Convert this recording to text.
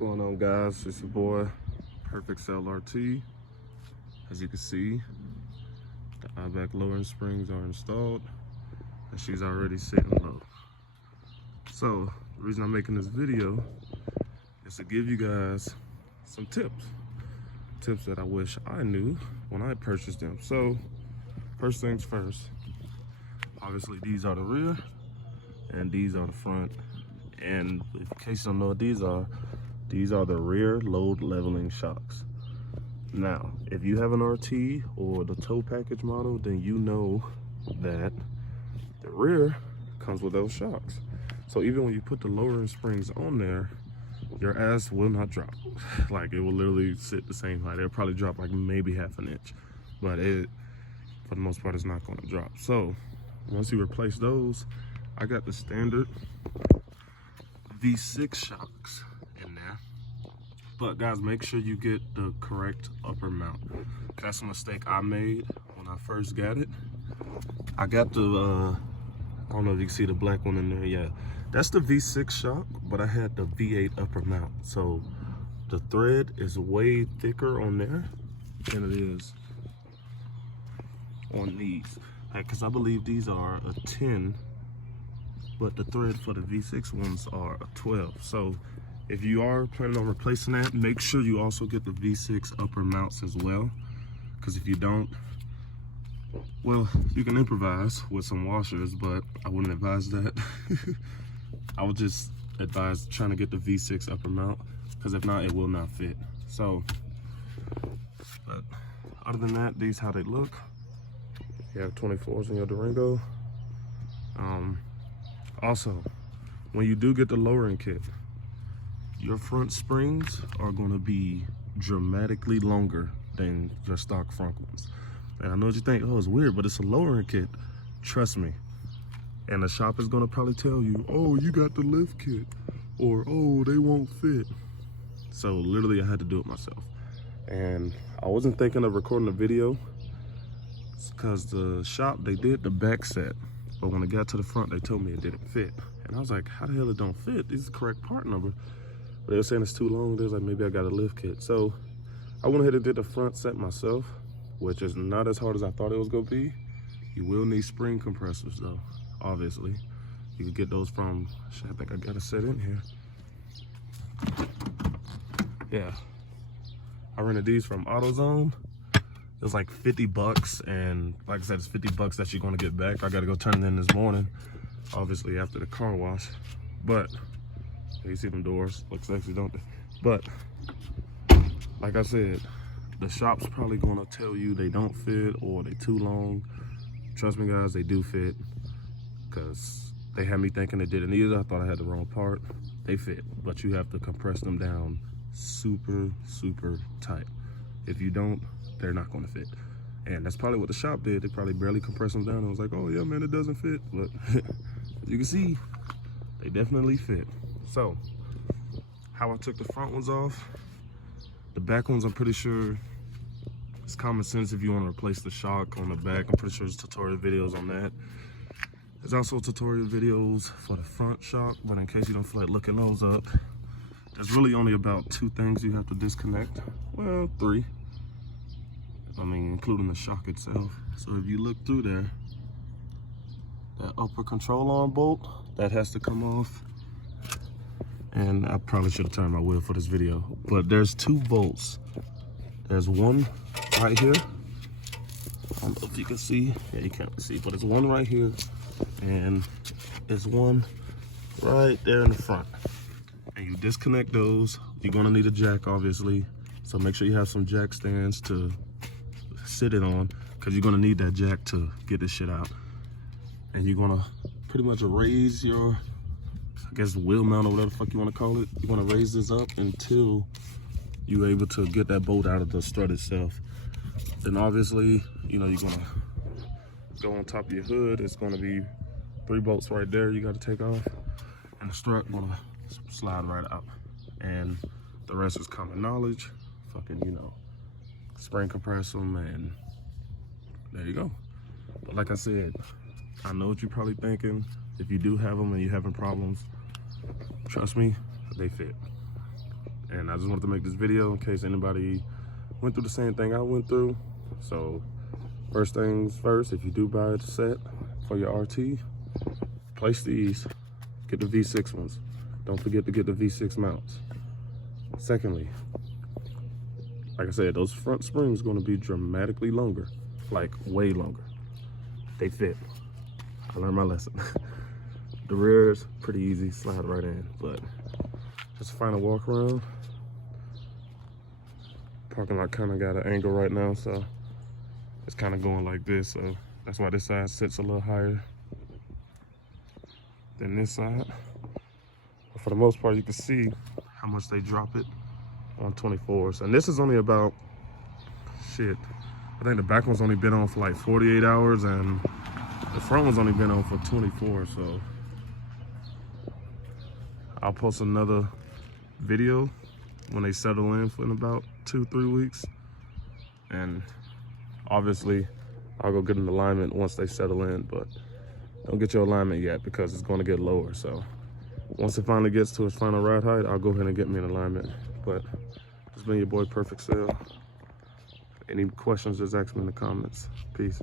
Going on, guys? It's your boy Perfect LRT. As you can see, the Eibach Lowering springs are installed and she's already sitting low. So the reason I'm making this video is to give you guys some tips that I wish I knew when I purchased them. So first things first, obviously these are the rear and these are the front. And in case you don't know what these are the rear load leveling shocks. Now, if you have an RT or the tow package model, then you know that the rear comes with those shocks. So even when you put the lowering springs on there, your ass will not drop. Like, it will literally sit the same height. It'll probably drop like maybe half an inch, but it, for the most part, is not gonna drop. So once you replace those, I got the standard V6 shocks in there. But guys, make sure you get the correct upper mount. That's a mistake I made when I first got it. I got the, I don't know if you can see the black one in there. Yeah, that's the V6 shock, but I had the V8 upper mount. So the thread is way thicker on there than it is on these. Because I believe these are a 10, but the thread for the V6 ones are a 12. So if you are planning on replacing that, make sure you also get the V6 upper mounts as well. Because if you don't, well, you can improvise with some washers, but I wouldn't advise that. I would just advise trying to get the V6 upper mount, because if not, it will not fit. So, but other than that, these how they look. You have 24s in your Durango. Also, when you do get the lowering kit, your front springs are going to be dramatically longer than your stock front ones. And I know what you think, oh, it's weird, but it's a lowering kit. Trust me. And the shop is going to probably tell you, oh, you got the lift kit, or oh, they won't fit. So literally I had to do it myself. And I wasn't thinking of recording a video because the shop, they did the back set, but when it got to the front, they told me it didn't fit. And I was like, how the hell it don't fit? This is the correct part number. But they were saying it's too long. They was like, maybe I got a lift kit. So I went ahead and did the front set myself, which is not as hard as I thought it was gonna be. You will need spring compressors though, obviously. You can get those from, I think I got a set in here. Yeah, I rented these from AutoZone. It was like 50 bucks, and like I said, it's 50 bucks that you're gonna get back. I gotta go turn it in this morning, obviously after the car wash. But you see them doors, look sexy, don't they? But like I said, the shop's probably gonna tell you they don't fit or they too long. Trust me guys, they do fit, because they had me thinking they didn't either. I thought I had the wrong part. They fit, but you have to compress them down super, super tight. If you don't, they're not gonna fit. And that's probably what the shop did. They probably barely compressed them down and was like, oh yeah, man, it doesn't fit. But as you can see, they definitely fit. So, how I took the front ones off, the back ones, I'm pretty sure it's common sense if you want to replace the shock on the back. I'm pretty sure there's tutorial videos on that. There's also tutorial videos for the front shock, but in case you don't feel like looking those up, there's really only about 2 things you have to disconnect. Well, 3. I mean, including the shock itself. So if you look through there, that upper control arm bolt, that has to come off. And I probably should have turned my wheel for this video, but there's 2 bolts. There's one right here. I don't know if you can see. Yeah, you can't see, but there's one right here, and there's one right there in the front. And you disconnect those. You're gonna need a jack, obviously. So make sure you have some jack stands to sit it on, because you're gonna need that jack to get this shit out. And you're gonna pretty much raise your, I guess, wheel mount or whatever the fuck you want to call it. You want to raise this up until you're able to get that bolt out of the strut itself. Then obviously, you know, you're going to go on top of your hood. It's going to be 3 bolts right there you got to take off. And the strut going to slide right out. And the rest is common knowledge. Fucking, you know, spring compress them, and there you go. But like I said, I know what you're probably thinking. If you do have them and you're having problems, trust me, they fit. And I just wanted to make this video in case anybody went through the same thing I went through. So first things first, if you do buy a set for your RT, place these, get the V6 ones. Don't forget to get the V6 mounts. Secondly, like I said, those front springs are gonna be dramatically longer, like way longer. They fit. I learned my lesson. The rear is pretty easy, slide right in, but just find a walk around. Parking lot kind of got an angle right now, so it's kind of going like this, so that's why this side sits a little higher than this side. But for the most part, you can see how much they drop it on 24s. And this is only about, shit, I think the back one's only been on for like 48 hours and the front one's only been on for 24, so I'll post another video when they settle in for about 2-3 weeks. And obviously, I'll go get an alignment once they settle in, but don't get your alignment yet because it's gonna get lower. So once it finally gets to its final ride height, I'll go ahead and get me an alignment. But it's been your boy Perfect Sale. Any questions, just ask me in the comments. Peace.